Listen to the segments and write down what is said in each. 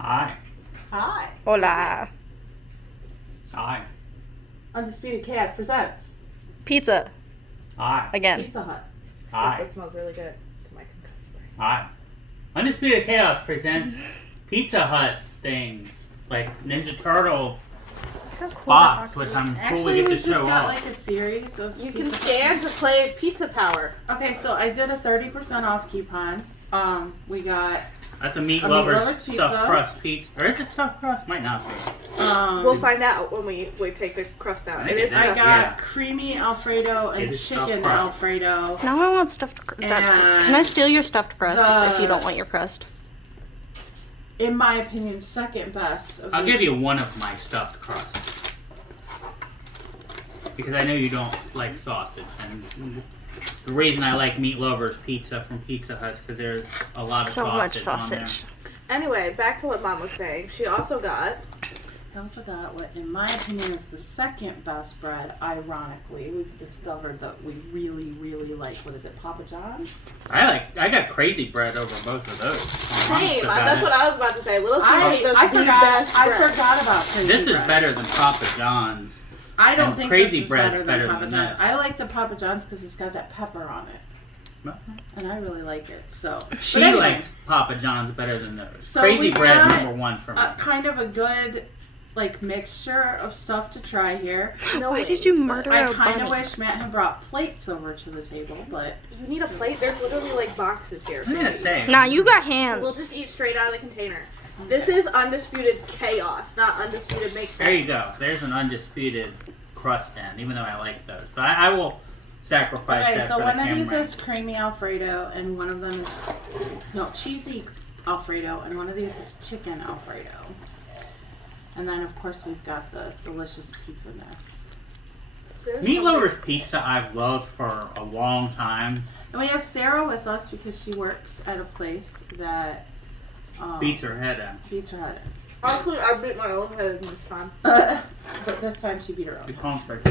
Hi. Hi. Hola. Hi. Undisputed Chaos presents Pizza. Hi. Again. Pizza Hut. Hi. That smells really good to my concussive brain. Hi. Undisputed Chaos presents Pizza Hut things like Ninja Turtle box, which I'm cool we Actually, get we to just show got off. like a series of. You can pizza stand to play Pizza Power. Okay, so I did a 30% off coupon. We got. That's a Meat A Lover's Meatlover's pizza. stuffed crust pizza. Or is it stuffed crust? Might not be. We'll find out when we take the crust out. I think It is it I stuffed. got Yeah. creamy Alfredo It and is stuffed chicken crust. Alfredo. Now I want stuffed crust. Can I steal your stuffed crust if you don't want your crust? In my opinion, second best. Of I'll the- give you one of my stuffed crusts. Because I know you don't like sausage. And the reason I like Meat Lover's pizza from Pizza Hut is because there's a lot of So much sausage on sausage. Anyway, back to what Mom was saying. She also got. I also got what, in my opinion, is the second best bread. Ironically, we've discovered that we really, really like. What is it, Papa John's? I got crazy bread over both of those. Same. That's what I was about to say. Little Caesars does I the forgot. best I bread. forgot about crazy This is bread. better than Papa John's. I don't and think crazy this is bread's better than Papa than John's. this. I like the Papa John's because it's got that pepper on it, No. and I really like it. So She but anyways, likes Papa John's better than those. So Crazy we bread got number one for me. kind of a good like mixture of stuff to try here. No Why wings, did you but murder I a kind of bunny? wish Matt had brought plates over to the table, but You need a plate. There's literally like boxes here. I'm gonna say. Nah, you got We'll hands. just eat straight out of the container. This is undisputed chaos, not undisputed make sense. There you go. There's an undisputed crust end, even though I like those. But I will sacrifice okay. that So for one the of these camera. is creamy Alfredo, and one of them is cheesy Alfredo, and one of these is chicken Alfredo. And then of course we've got the delicious pizza mess. Meat Lover's pizza I've loved for a long time. And we have Sarah with us because she works at a place that Beats her head in. beats her head Honestly, I beat my own head this time. in. But this time she beat her The own. comfort.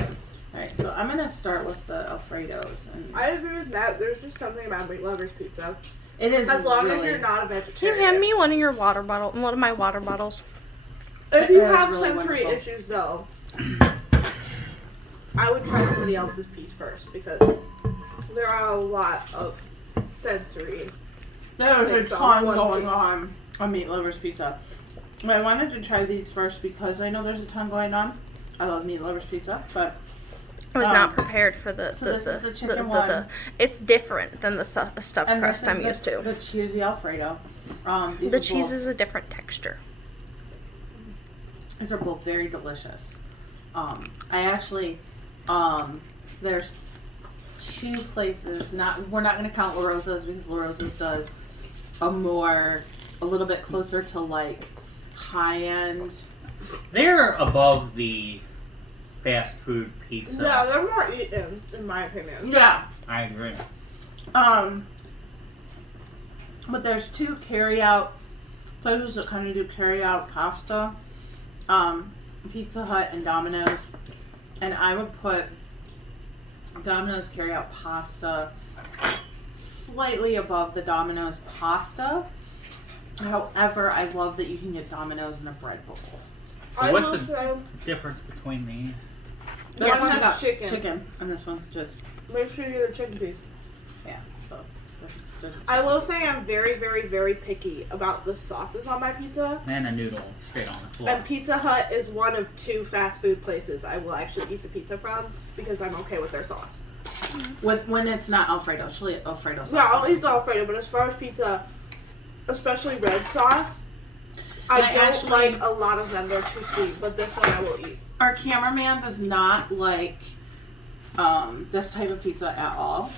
Alright, so I'm gonna start with the Alfredos. And I agree with that. There's just something about Meat Lover's pizza. it is As long as really, you're not a Can you vegetarian. hand me one of your water bottle? One of my water bottles. If you It is have really sensory wonderful. issues, though, I would try somebody else's piece first because there are a lot of sensory. There's a things ton one going piece. on Meat Lover's Pizza. I wanted to try these first because I know there's a ton going on. I love Meat Lover's Pizza, but I was not prepared for the so this is the chicken one. It's different than the stuffed and crust this is I'm used to. the cheesy Alfredo. These The are cheese both- is a different texture. These are both very delicious. I actually, there's two places. We're not going to count La Rosa's because La Rosa's does a little bit closer to like high end. They're above the fast food pizza. No, they're more eaten, in my opinion. Yeah. I agree. But there's two carry out places that kind of do carry out pasta. Pizza Hut and Domino's. And I would put Domino's carry out pasta slightly above the Domino's pasta. However, I love that you can get Domino's in a bread bowl. I What's will the say, difference between these? This Yes. one's got Chicken. chicken, and this one's just, make sure you get a chicken piece. yeah, so. I will say I'm very, very, very picky about the sauces on my pizza. And a noodle straight on the floor. And Pizza Hut is one of two fast food places I will actually eat the pizza from because I'm okay with their sauce. When it's not Alfredo, she'll eat Alfredo sauce. Yeah, I'll eat the Alfredo, but as far as pizza, especially red sauce, I I don't actually- like a lot of them. They're too sweet, but this one I will eat. Our cameraman does not like this type of pizza at all.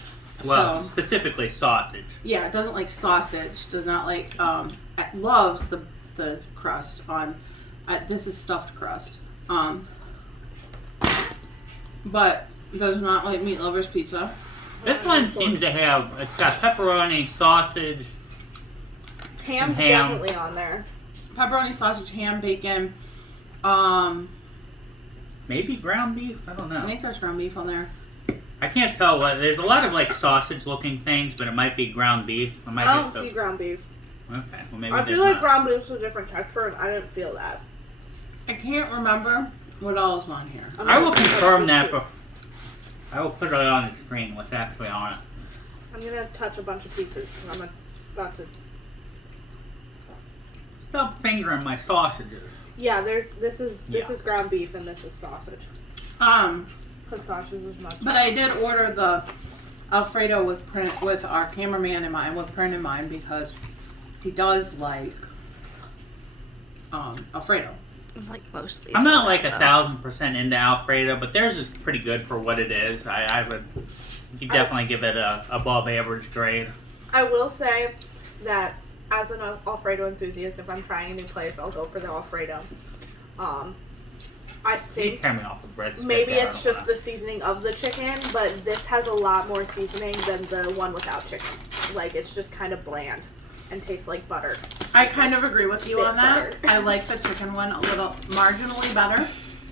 Well, So, specifically sausage. yeah, it doesn't like sausage. Does not like. Loves the crust on. This is stuffed crust. But does not like Meat Lover's Pizza. This one seems to have, it's got pepperoni, sausage. Ham's Ham. definitely on there. Pepperoni, sausage, ham, bacon. Maybe ground beef? I don't I know. think there's ground beef on there. I can't tell what. There's a lot of like sausage looking things, but it might be ground beef. It might I don't be see ground beef. Okay, well maybe I there's feel like not. ground beef's a different texture, and I didn't feel that. I can't remember what all is on here. I will confirm that, but I will put it on the screen what's actually on it. I'm gonna touch a bunch of pieces. I'm about to. Stop fingering my sausages. Yeah, this is Yeah. ground beef and this is sausage. Because sausage is much. But I did order the Alfredo with our cameraman in mind, with print in mind, because he does like Alfredo. Like mostly. I'm not like 1,000% into Alfredo, but theirs is pretty good for what it is. I would you definitely give it a above average grade. I will say that as an Alfredo enthusiast, if I'm trying a new place, I'll go for the Alfredo. I You think turn me off of breadsticks. maybe I it's don't just wanna- the seasoning of the chicken, but this has a lot more seasoning than the one without chicken. Like, it's just kind of bland and tastes like butter. I kind of agree with you Bit on that. better. I like the chicken one a little marginally better.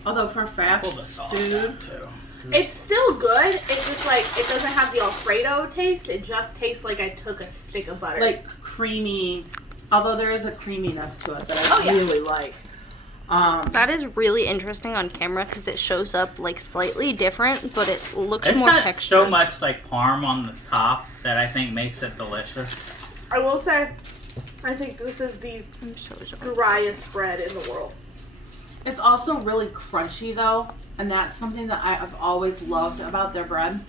Although for fast Pull the sauce food, out, too. It's still good. It's just like, it doesn't have the Alfredo taste. It just tastes like I took a stick of butter. like creamy, although there is a creaminess to it that I Oh, yeah. really like. That is really interesting on camera because it shows up like slightly different, but it looks It's more got textured. so much like parm on the top that I think makes it delicious. I will say, I think this is the I'm so sorry. driest bread in the world. It's also really crunchy though, and that's something that I've always loved about their bread.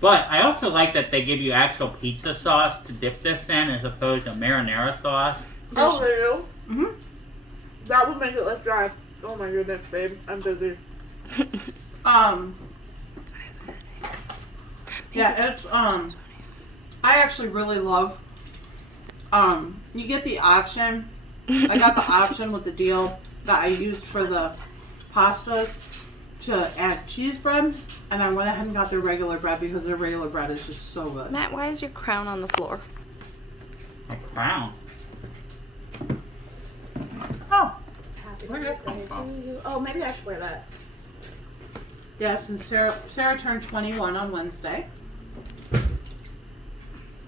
But I also like that they give you actual pizza sauce to dip this in as opposed to marinara sauce. Oh, they do? Mhm. That would make it less dry. Oh my goodness, babe. I'm busy. Yeah, it's I actually really love you get the option. I got the option with the deal that I used for the pastas to add cheese bread, and I went ahead and got their regular bread because their regular bread is just so good. Matt, why is your crown on the floor? A crown. Oh, Happy Where did that come birthday from? to you. Oh, maybe I should wear that. yes, and Sarah turned 21 on Wednesday.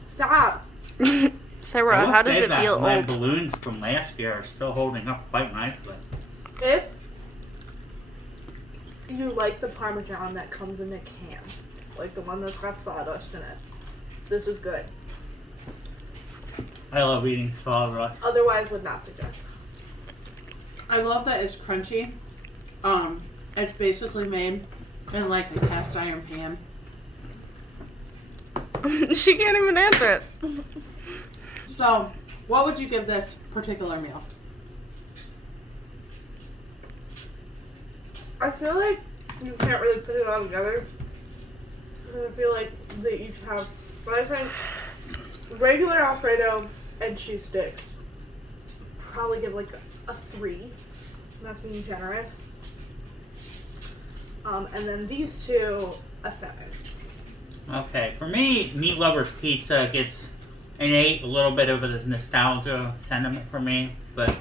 Stop. Sarah, I will how does say it that feel my old? balloons from last year are still holding up quite nicely. If you like the Parmesan that comes in a can, like the one that's got sawdust in it, this is good. I love eating sawdust. Otherwise, would not suggest. I love that it's crunchy. It's basically made in like a cast iron pan. She can't even answer it. So, what would you give this particular meal? I feel like you can't really put it all together. I feel like they each have, but I think regular Alfredo and cheese sticks probably give like a 3. And that's being generous. And then these two, a 7. Okay, for me, Meatlover's pizza gets an 8, a little bit of it is nostalgia sentiment for me, but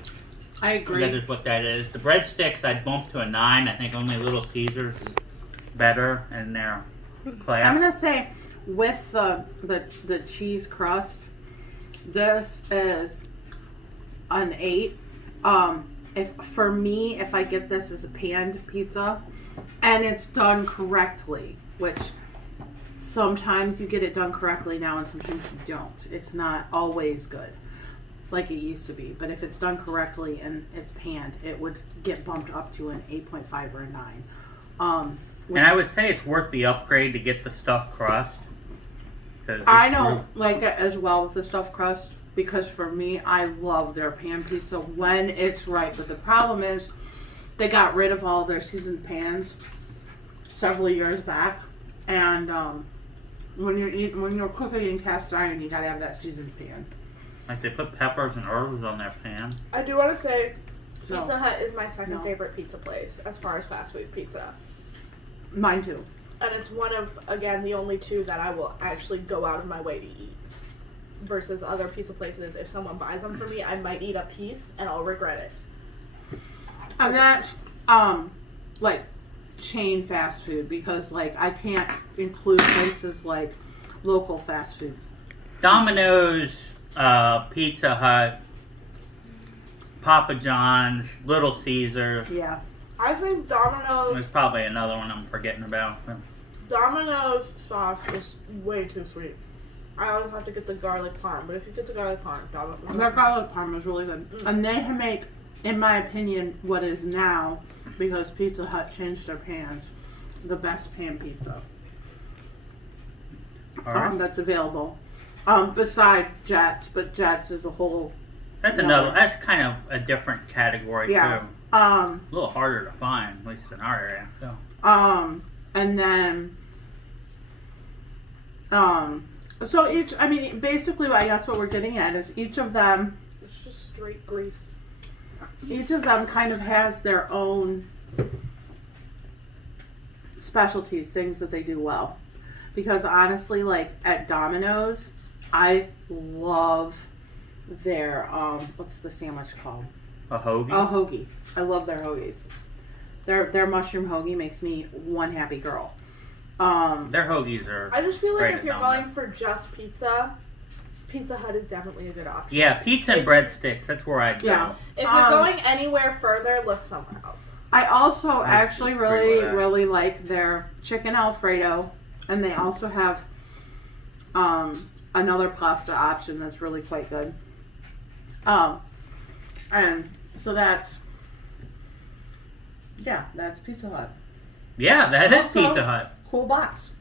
I agree. that is what that is. The breadsticks I'd bump to a 9. I think only Little Caesars is better in their class. I'm gonna say with the cheese crust, this is an 8. If I get this as a panned pizza and it's done correctly, which sometimes you get it done correctly now and sometimes you don't. It's not always good like it used to be, but if it's done correctly and it's panned, it would get bumped up to an 8.5 or a 9. And I would say it's worth the upgrade to get the stuffed crust. I don't like it as well with the stuffed crust because for me, I love their pan pizza when it's right. But the problem is they got rid of all their seasoned pans several years back, and when you're cooking in cast iron, you gotta have that seasoned pan. Like they put peppers and herbs on their pan. I do want to say So, Pizza Hut is my second No. favorite pizza place as far as fast food pizza. mine too. And it's one of, again, the only 2 that I will actually go out of my way to eat. Versus other pizza places, if someone buys them for me, I might eat a piece and I'll regret it. And that's like chain fast food because like I can't include places like local fast food. Domino's Pizza Hut, Papa John's, Little Caesars. Yeah. I think Domino's. There's probably another one I'm forgetting about. Domino's sauce is way too sweet. I always have to get the garlic parm, but if you get the garlic parm, Domino's. Their garlic parm is really good. And they make, in my opinion, what is now, because Pizza Hut changed their pans, the best pan pizza that's available. Besides Jets, but Jets is a whole. That's another. That's kind of a different category Yeah. too. A little harder to find, at least in our area. So. And then, so each, I mean, basically, I guess what we're getting at is each of them. It's just straight grease. Each of them kind of has their own specialties, things that they do well. Because honestly, like at Domino's, I love their what's the sandwich called? A hoagie? A hoagie. I love their hoagies. Their mushroom hoagie makes me one happy girl. Their hoagies are. I just feel like great if at you're Domino's. going for just pizza, Pizza Hut is definitely a good option. Yeah, pizza and breadsticks. That's where I'd go. Yeah. If you're going anywhere further, look somewhere else. I also actually agree with that. really like their chicken Alfredo, and they also have another pasta option that's really quite good. And so that's Pizza Hut. Yeah, that is Also, Pizza Hut. Cool box.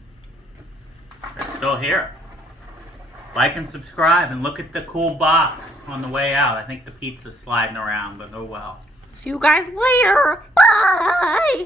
It's still here. Like and subscribe and look at the cool box on the way out. I think the pizza's sliding around, but oh well. See you guys later. Bye.